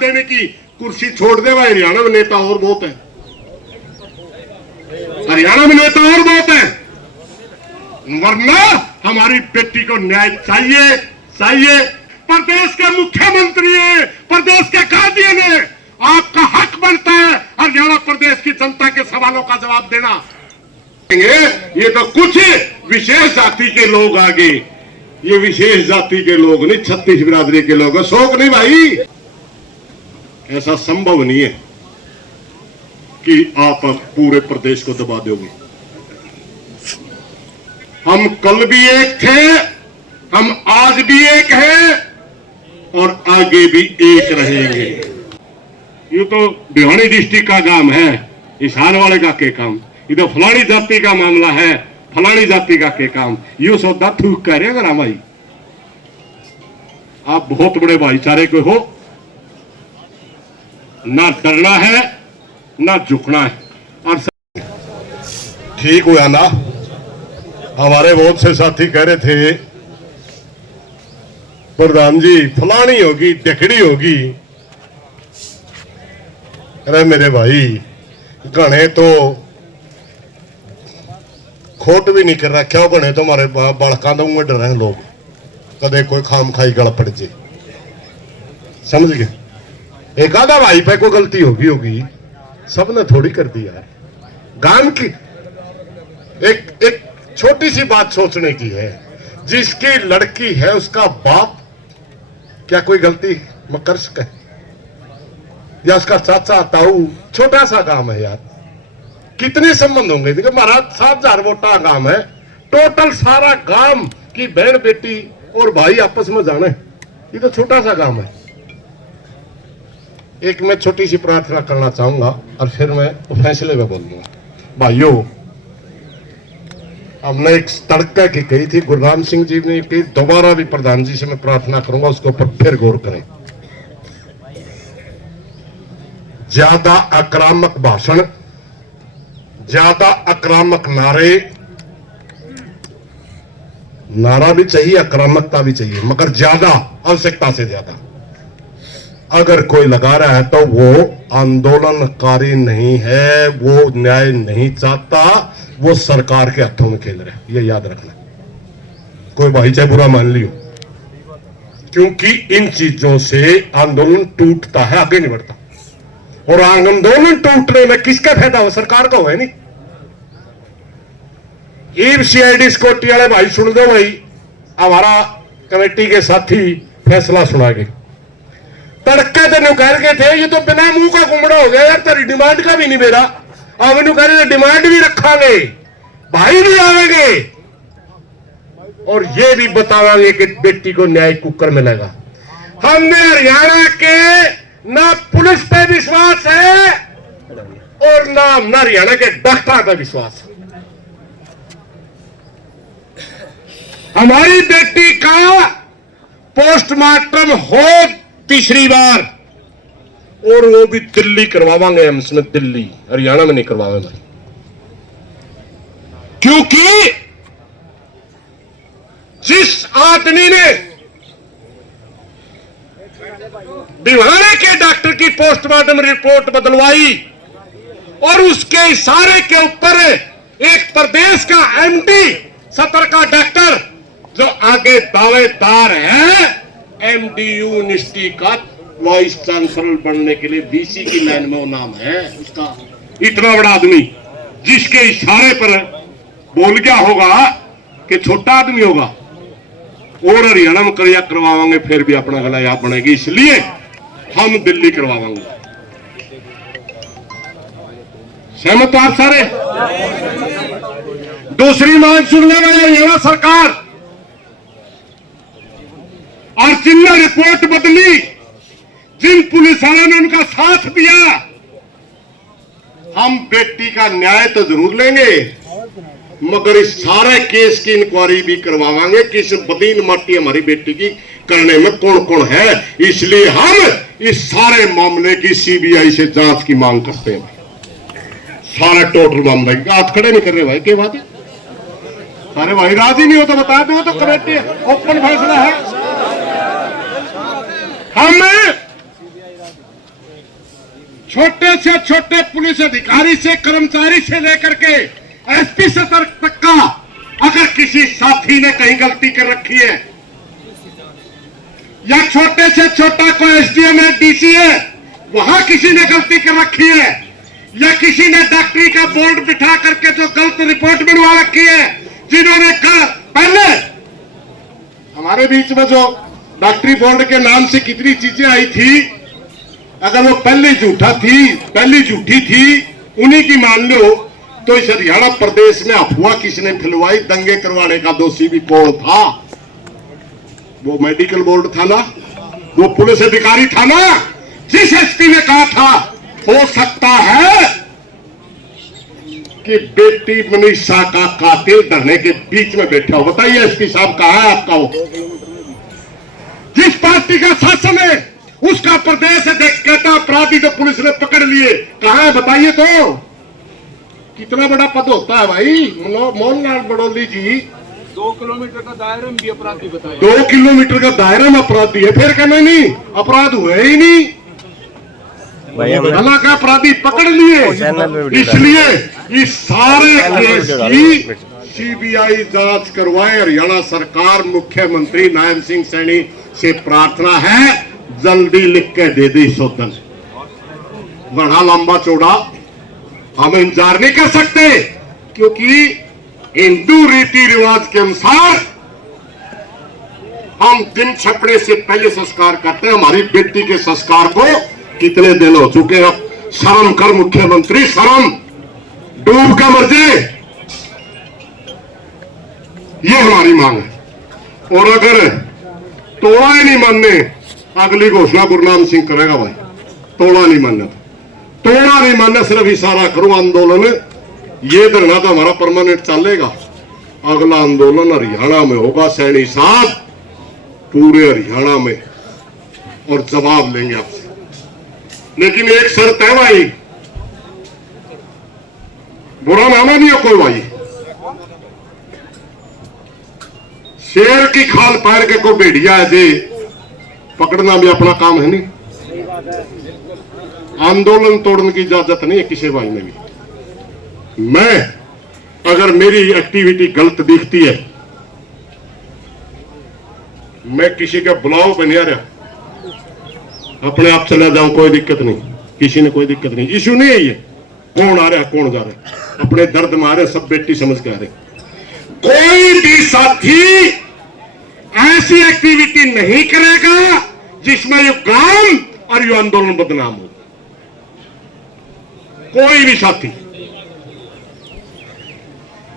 देने की कुर्सी छोड़ दे। भाई हरियाणा में नेता और बहुत है, हरियाणा में नेता और बहुत है, वरना हमारी बेटी को न्याय चाहिए चाहिए। प्रदेश के मुख्यमंत्री है, प्रदेश के गार्जियन है, आपका हक बनता है हरियाणा प्रदेश की जनता के सवालों का जवाब देना। ये तो कुछ विशेष जाति के लोग आगे, ये विशेष जाति के लोग नहीं, 36 बिरादरी के लोग, शौक नहीं भाई, ऐसा संभव नहीं है कि आप पूरे प्रदेश को दबा दोगे। हम कल भी एक थे, हम आज भी एक हैं और आगे भी एक रहेंगे। ये तो भिवानी डिस्ट्रिक्ट का काम है, हिसार वाले का के काम, ये तो फलानी जाति का मामला है, फलानी जाति का के काम, यू सौदा थूक कह रहे हैं भाई। आप बहुत बड़े भाईचारे के हो, ना डरना है ना झुकना है। और ठीक हुआ ना, हमारे बहुत से साथी कह रहे थे प्रधान जी फलानी होगी ढकड़ी होगी। अरे मेरे भाई घने तो खोट भी नहीं कर रखा, घने तो हमारे बालका तो उंगड़ रहे हैं लोग, कदे कोई खाम खाई गल पड़ जाए, समझ गए। एक आधा भाई पे कोई गलती होगी, सबने थोड़ी कर दिया है। गांव की एक छोटी सी बात सोचने की है, जिसकी लड़की है उसका बाप क्या कोई गलती कर सके, या उसका चाचा ताऊ, छोटा सा काम है यार, कितने संबंध होंगे। देखिए महाराज 7000 वोटा गांव है, टोटल सारा गांव की बहन बेटी और भाई आपस में जाने, ये तो छोटा सा काम है। एक मैं छोटी सी प्रार्थना करना चाहूंगा और फिर मैं फैसले में बोलूंगा। भाइयों, हमने एक तड़का की कही थी, गुरराम सिंह जी ने कही, दोबारा भी प्रधान जी से मैं प्रार्थना करूंगा उसके ऊपर फिर गौर करें। ज्यादा आक्रामक भाषण, ज्यादा आक्रामक नारा भी चाहिए, आक्रामकता भी चाहिए, मगर ज्यादा, आवश्यकता से ज्यादा अगर कोई लगा रहा है तो वो आंदोलनकारी नहीं है, वो न्याय नहीं चाहता, वो सरकार के हाथों में खेल रहा है, ये याद रखना। कोई भाई चाहे बुरा मान लियो, क्योंकि इन चीजों से आंदोलन टूटता है, आगे नहीं बढ़ता। और आंदोलन टूटने में किसका फायदा हो? सरकार का हो, नहीं। सीआईडी सिक्योरिटी वाले भाई सुन दो भाई, हमारा कमेटी के साथी फैसला सुना गए, तड़के तेन कह रहे थे ये तो बिना मुंह का घुमड़ा हो गया यार, तेरी डिमांड का भी नहीं मेरा, अब इन्हों कह रहे डिमांड भी रखांगे, भाई भी आवेंगे और ये भी बतावांगे कि बेटी को न्याय कुकर मिलेगा। हमने हरियाणा के ना पुलिस पे विश्वास है और ना हरियाणा के डॉक्टर पे विश्वास है। हमारी बेटी का पोस्टमार्टम हो तीसरी बार, और वो भी दिल्ली करवावांगे हम, इसमें दिल्ली, हरियाणा में नहीं करवाएंगे भाई, क्योंकि जिस आदमी ने भिवानी के डॉक्टर की पोस्टमार्टम रिपोर्ट बदलवाई और उसके इशारे के ऊपर एक प्रदेश का एमडी सतर का डॉक्टर जो आगे दावेदार है एमडीयू यूनिवर्सिटी का वाइस चांसलर बनने के लिए, बीसी की लाइन में वो नाम है उसका, इतना बड़ा आदमी जिसके इशारे पर बोल गया होगा कि छोटा आदमी होगा, और हरियाणा में करवावांगे फिर भी अपना गला याद बनेगी, इसलिए हम दिल्ली करवावांगे। सहमत आप सारे? दूसरी मांग सुनने में हरियाणा सरकार, और जिनने रिपोर्ट बदली, जिन पुलिस वालों ने उनका साथ दिया, हम बेटी का न्याय तो जरूर लेंगे, मगर इस सारे केस की इंक्वायरी भी करवावांगे कि इस बदीन माटी हमारी बेटी की करने में कौन कौन है। इसलिए हम इस सारे मामले की सीबीआई से जांच की मांग करते हैं। सारा टोटल मामला, हाथ खड़े नहीं कर रहे भाई, क्या बात है? सारे भाई राजी नहीं हो तो बता दो, तो कमेटी ओपन फैसला है। हम छोटे से छोटे पुलिस अधिकारी से कर्मचारी से लेकर के एसपी स्तर तक का अगर किसी साथी ने कहीं गलती कर रखी है, या छोटे से छोटा कोई एसडीएम है, डीसी है, वहां किसी ने गलती कर रखी है, या किसी ने डॉक्टरी का बोर्ड बिठा करके जो गलत रिपोर्ट बनवा रखी है, जिन्होंने कहा पहले हमारे बीच में जो डॉक्टरी बोर्ड के नाम से कितनी चीजें आई थी, अगर वो पहले झूठी थी उन्हीं की मान लो, तो इस हरियाणा प्रदेश में अफवाह किसने फैलवाई, दंगे करवाने का दोषी भी कौन था? वो मेडिकल बोर्ड था ना, वो पुलिस अधिकारी था ना, जिस एसपी ने कहा था हो सकता है कि बेटी मनीषा का कातिल धरने के बीच में बैठा हो। बताइए एसपी साहब कहां है आपका? वो जिस पार्टी का शासन है उसका प्रदेश अध्यक्ष कहता अपराधी तो पुलिस ने पकड़ लिए, कहां है बताइए तो? कितना बड़ा पद होता है भाई मोहनलाल बड़ौली जी? 2 किलोमीटर का दायरा में भी अपराधी बताया। 2 किलोमीटर का दायरा में अपराधी है, फिर कहना नहीं अपराध हुए ही नहीं, भला का अपराधी पकड़ लिए। इसलिए इस सारे केस की सीबीआई जांच करवाए। हरियाणा सरकार मुख्यमंत्री नायब सिंह सैनी से प्रार्थना है जल्दी लिख के दे दी शोधन। बड़ा लंबा चौड़ा हम इंतजार नहीं कर सकते, क्योंकि हिंदू रीति रिवाज के अनुसार हम दिन छपड़े से पहले संस्कार करते हैं। हमारी बेटी के संस्कार को कितने दिन हो चुके हैं? शर्म कर मुख्यमंत्री, शर्म, डूब का मर जाए, ये हमारी मांग है। और अगर तोड़ा ही नहीं मानने, अगली घोषणा गुरनाम सिंह करेगा भाई, तोड़ा नहीं मानना, तोड़ा नहीं मानना, सिर्फ इशारा करो आंदोलन। ये धरना तो हमारा परमानेंट चलेगा, अगला आंदोलन हरियाणा में होगा सैनी साहब, पूरे हरियाणा में, और जवाब लेंगे आपसे। लेकिन एक शर्त है भाई, बुरा माना नहीं है कोई भाई, शेर की खाल पैर के को भेड़िया है जी, पकड़ना भी अपना काम है नहीं। आंदोलन तोड़ने की इजाजत नहीं है किसी भाई में भी। मैं अगर मेरी एक्टिविटी गलत दिखती है, मैं किसी का बुलाव पे नहीं आ रहा, अपने आप चला जाऊं, कोई दिक्कत नहीं, किसी ने कोई दिक्कत नहीं, इशू नहीं है ये कौन आ रहा है कौन जा रहा है, अपने दर्द में आ रहे, सब बेटी समझ के आ रहे। कोई भी साथी ऐसी एक्टिविटी नहीं करेगा जिसमें ये काम और ये आंदोलन बदनाम हो, कोई भी साथी।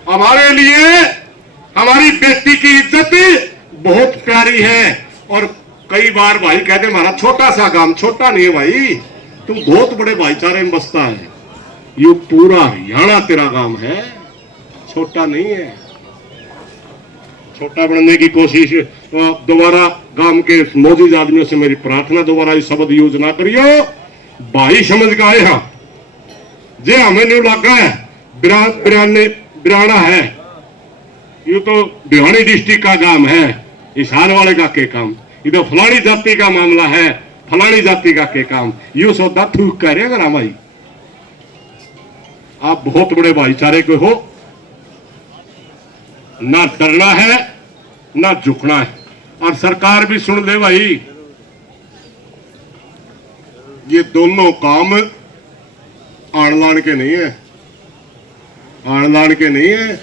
हमारे लिए हमारी बेटी की इज्जत बहुत प्यारी है, और कई बार भाई कहते हमारा छोटा सा काम, छोटा नहीं है भाई, तू बहुत बड़े भाईचारे में बसता है, ये पूरा हरियाणा तेरा काम है, छोटा नहीं है। छोटा बनने की कोशिश दोबारा गांव के मौजूद आदमियों से मेरी प्रार्थना, दोबारा ये शब्द यूज ना करियो, भाई समझ के आए हाँ जे हमें नहीं लगा है बिराना है, ये तो भिवानी डिस्ट्रिक्ट का काम है, हिसार वाले का के काम, इधर फलानी जाति का मामला है, फलानी जाति का के काम, यू सौदा थूक कर रहे हैं भाई। आप बहुत बड़े भाईचारे के हो, ना डरना है ना झुकना है, और सरकार भी सुन ले भाई, ये दोनों काम आण लाण के नहीं है, आण लाण के नहीं है।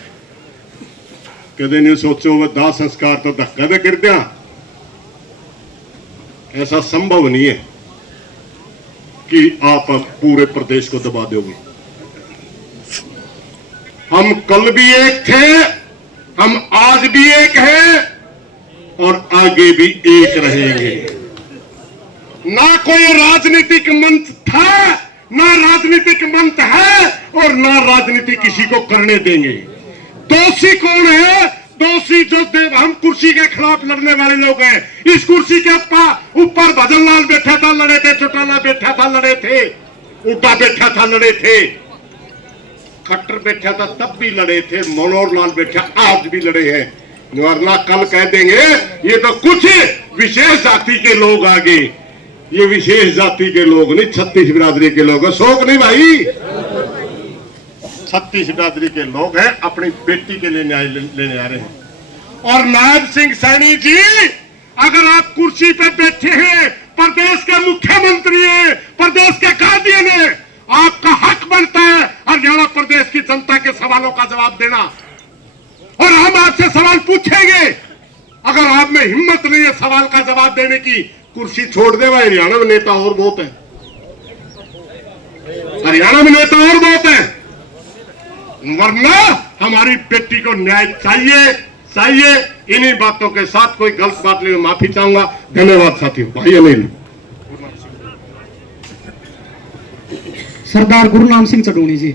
कदे नहीं सोचो वह दाह संस्कार तो धक्का दे कर दिया, ऐसा संभव नहीं है कि आप पूरे प्रदेश को दबा दोगे। हम कल भी एक थे, हम आज भी एक हैं, और आगे भी एक रहेंगे। ना कोई राजनीतिक मंच था, ना राजनीतिक मंच है, और ना राजनीति किसी को करने देंगे। दोषी कौन है? दोषी जो हम कुर्सी के खिलाफ लड़ने वाले लोग हैं। इस कुर्सी के ऊपर भजन लाल बैठा था, लड़े थे, चौटाला बैठा था, लड़े थे, उड्डा बैठा था, लड़े थे, खट्टर बैठा था तब भी लड़े थे, मनोहर लाल बैठा आज भी लड़े हैं, वरना कल कह देंगे ये तो कुछ विशेष जाति के लोग आगे। ये विशेष जाति के लोग नहीं, 36 बिरादरी के लोग हैं। शौक नहीं भाई, 36 बिरादरी के लोग हैं, अपनी बेटी के लिए न्याय लेने आ रहे हैं। और नायब सिंह सैनी जी, अगर आप कुर्सी पे बैठे हैं, प्रदेश के मुख्यमंत्री हैं, प्रदेश के गार्डियन हैं, आपका हक बनता है हरियाणा प्रदेश की जनता के सवालों का जवाब देना। और हम आपसे सवाल पूछेंगे, अगर आप में हिम्मत नहीं है सवाल का जवाब देने की, कुर्सी छोड़ दे भाई, हरियाणा में नेता और बहुत है, हरियाणा में नेता और बहुत है। वरना हमारी बेटी को न्याय चाहिए चाहिए। इन्हीं बातों के साथ कोई गलत बात नहीं, माफी चाहूंगा। धन्यवाद साथियों। भाई अनिल। सरदार गुरु नाम सिंह चटोनी जी।